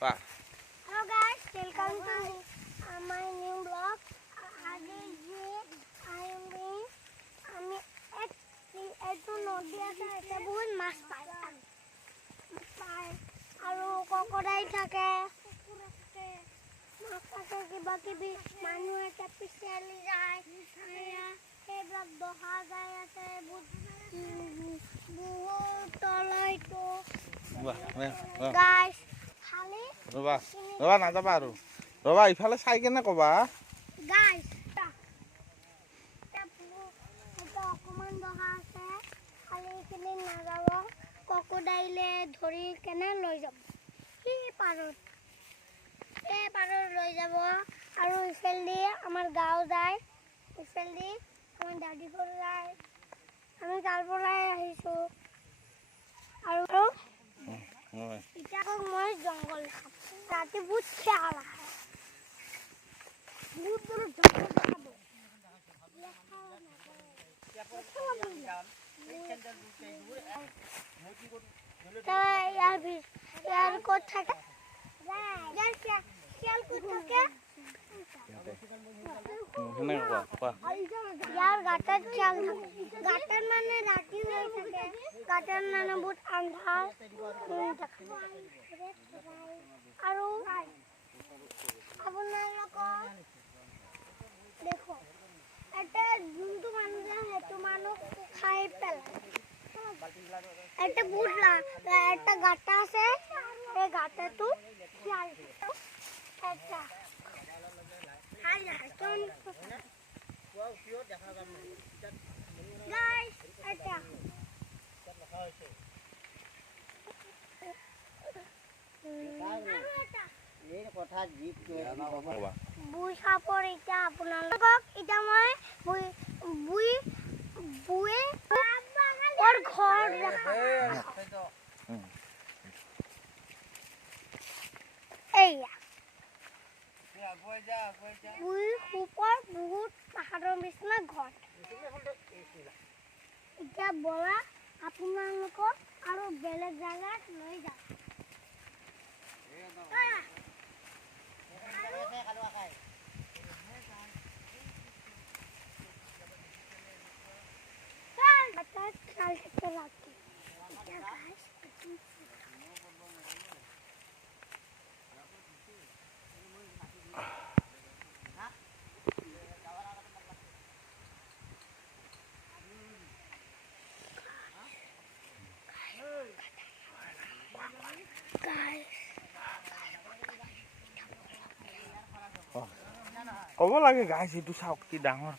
Wah. Hello guys, welcome to my new vlog. আমি এইটো নদী আছে এটা বহুত মাছ পায় আৰু ককৰাই থাকে মাছ থাকে কিবা কিবি মানুহ এটা পিছালি যায় সেইবিলাক দহা যায় আছে বহুত তলাইটো গাইছ খালি ৰবা নাযাবা আৰু ৰবা ইফালে চাই কেনে কবা গাইছ অকমান দহা আছে খালি এইখিনি নাযাব ককোডাইলে ধৰি কেনে লৈ যাব সেই পাৰত লৈ যাব আৰু ইফালেদি আমাৰ গাঁও যায় ইফালেদি আমাৰ দাদী ঘৰ যায় আমি তাৰ পৰাই আহিছোঁ আৰু এতিয়া মই জংঘল দেখাম ৰাতি বহুত খেয়াল আহে বহুত দূৰ জংঘল দেখাব ইয়াৰ ক'ত থাকে শিয়াল ক'ত থাকে ইয়াৰ গাঁতত শিয়াল থাকে গাঁতত মানে ৰাতি হৈ থাকে গাঁতত মানে বহুত আন্ধাৰ আৰু আপোনালোকৰ দেখো এটা যোনটো মানুহ যায় সেইটো মানুহ খাই পেলায় এটা বুটলা একটা গাঁটা আছে এই গাঁটাটো শিয়াল এটা গাইস এটা বুই সাপৰ এতিয়া আপোনালোকক এতিয়া মই বুয়ে ওৰ ঘৰ এইয়া বুই সুপৰ বহুত পাহাৰৰ নিচিনা ঘৰ এতিয়া বলা আপোনালোকক আৰু বেলেগ জাগাত লৈ যাম ক'ব লাগে গাইছ এইটো চাওক কি ডাঙৰ